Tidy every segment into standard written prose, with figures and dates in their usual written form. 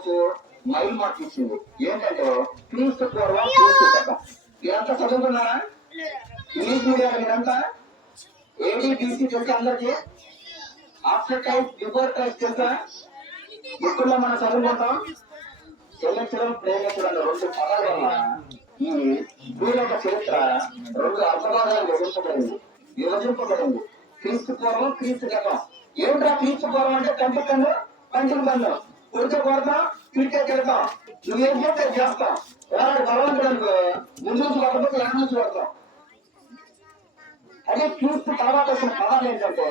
మనకు mile mark ఇచ్చింది. ఏంటంటే క్రీస్తు పూర్వం క్రీస్తు శకం. ఇదంతా చదువుకున్నారా? ఇంగ్లీష్ మీడియం ఇదంతా ఏడీబీసీ తెలుసా అందరికి? ఆఫ్టర్ క్రైస్ట్ బిఫోర్ క్రైస్ట్ తెలుసా? బుక్కుల్లో మనం చదువుకుంటాం. చెల్లించడం ప్రేమించడం రెండు పదాల వల్ల ఈ భూలోక చరిత్ర రెండు అర్థభాగాలు విభజింపబడింది. క్రీస్తు పూర్వం క్రీస్తు శకం. ఏమిట్రా క్రీస్తు పూర్వం అంటే కంటి కన్ను పంటికి కన్ను, కొడితే కొడతాం, తిరిగే తిడతాం, నువ్వేం చేస్తే చేస్తాం. వాడు బలవంతుడు ముందు నుంచి పడకపోతే ఎడ నుంచి పడతాం. అదే క్రీస్తు తర్వాత వచ్చిన పదాలు ఏంటంటే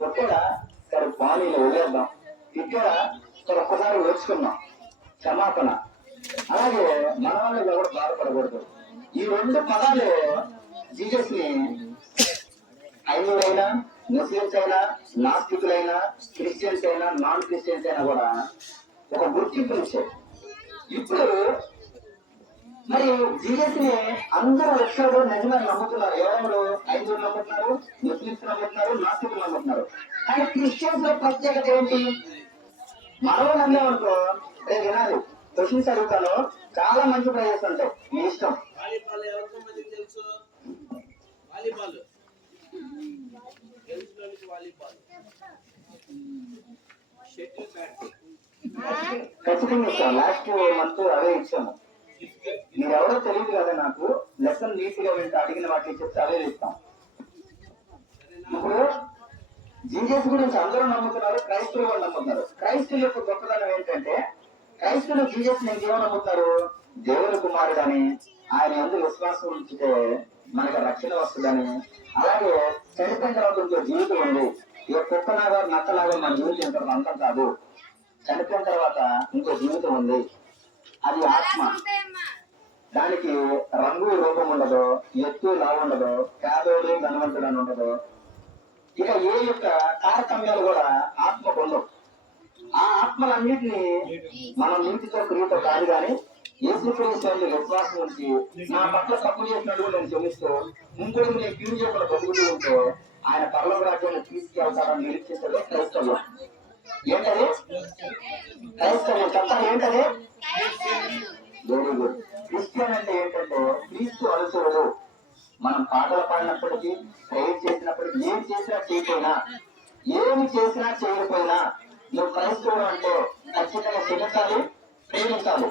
కొట్టేడా సరే బాణీలు వదిలేద్దాం, తిట్టేడా సరే ఒక్కసారి వేసుకున్నాం, క్షమాపణ. అలాగే మన వాళ్ళు ఎవరు బాధపడకూడదు. ఈ రెండు పదాలు జీసస్ ని హైందువులైనా, ముస్లింస్ అయినా, నాస్తికులైనా, క్రిస్టియన్స్ అయినా, నాన్ క్రిస్టియన్స్ అయినా కూడా ఒక గుర్తింపునిచ్చాయి. ఇప్పుడు మరి జీసస్ ని అందరూ వచ్చాడు నిజమని నమ్ముతున్నారు. ఎవరు? హైందువులు నమ్ముతున్నారు, ముస్లింస్ నమ్ముతున్నారు, నాస్తికులు నమ్ముతున్నారు. కానీ క్రిస్టియన్స్ లో ప్రత్యేకత ఏంటి? మనం నమ్మేమనుకో వినాలి. క్వశ్చన్స్ అడుగుతాను, చాలా మంచి ప్రైజెస్ ఉంటాయి, మీ ఇష్టం. ఖచ్చితంగా ఇస్తాం. లాస్ట్ మంత్ అవే ఇచ్చాము. మీరెవరో తెలియదు కదా నాకు. లెసన్ నీట్ గా వెంట అడిగిన వాటిని చెప్తే అవే ఇస్తాం. ఇప్పుడు జీసస్ గురించి అందరూ నమ్ముతున్నారు, క్రైస్తవులు కూడా నమ్ముతున్నారు. క్రైస్తవుల యొక్క గొప్పదనం ఏంటంటే క్రైస్తవులు జీసస్ ఏమో నమ్ముతారు? దేవుని కుమారుడని, ఆయన ఎందుకు విశ్వాసం ఉంచితే మనకు రక్షణ వస్తుందని, అలాగే చనిపోయిన తర్వాత ఇంకో జీవితం ఉంది. ఇక కుక్కలాగా నక్కలాగా మన జీవితం ఇంత అంతం కాదు. చనిపోయిన తర్వాత ఇంకో జీవితం ఉంది, అది ఆత్మ. దానికి రంగు రూపం ఉండదు, ఎత్తు లావు ఉండదు, పేదోడు ధనవంతుడు అని ఉండదు. ఇక ఏ యొక్క తారతమ్యాలు కూడా ఆత్మకు ఉండవు. ఆ ఆత్మలన్నింటినీ మనం నీటితో క్రియతో కాదు కానీ యేసుక్రీస్తు విశ్వాసం ఉంచి నా పట్ల తప్పు చేసినట్టు నేను క్షమిస్తూ ఇంకొకటి నేను కీడు చేయకుండా బతుకుతూ ఉంటే ఆయన పరలోక రాజ్యాన్ని తీసుకెళ్తారని నిరీక్షించడం క్రైస్తవం. ఏంటది? క్రైస్తవం. చెప్పాలి ఏంటది? Very good. క్రిస్టియన్ అంటే ఏంటంటే క్రీస్తు అనుసరుడు. మనం పాటలు పాడినప్పటికీ, ప్రేయర్ చేసినప్పటికీ, ఏం చేసినా చేయకపోయినా, ఏమి చేసినా చేయకపోయినా నువ్వు క్రైస్తవుడు అంటే ఖచ్చితంగా క్షమించాలి, ప్రేమించాలి.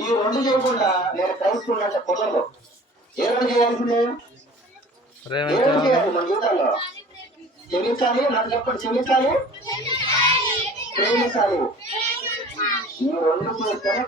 ఈ రెండు చేయకుండా నేను క్రైస్తవుడు అంటే కుదరదు. ఏ రెండు చేయాల్సిందే? ఏం చేయాలి మన జీవితాల్లో? క్షమించాలి. నాకు చెప్పండి, క్షమించాలి, ప్రేమించాలి. ఈ రెండు చేస్తేనే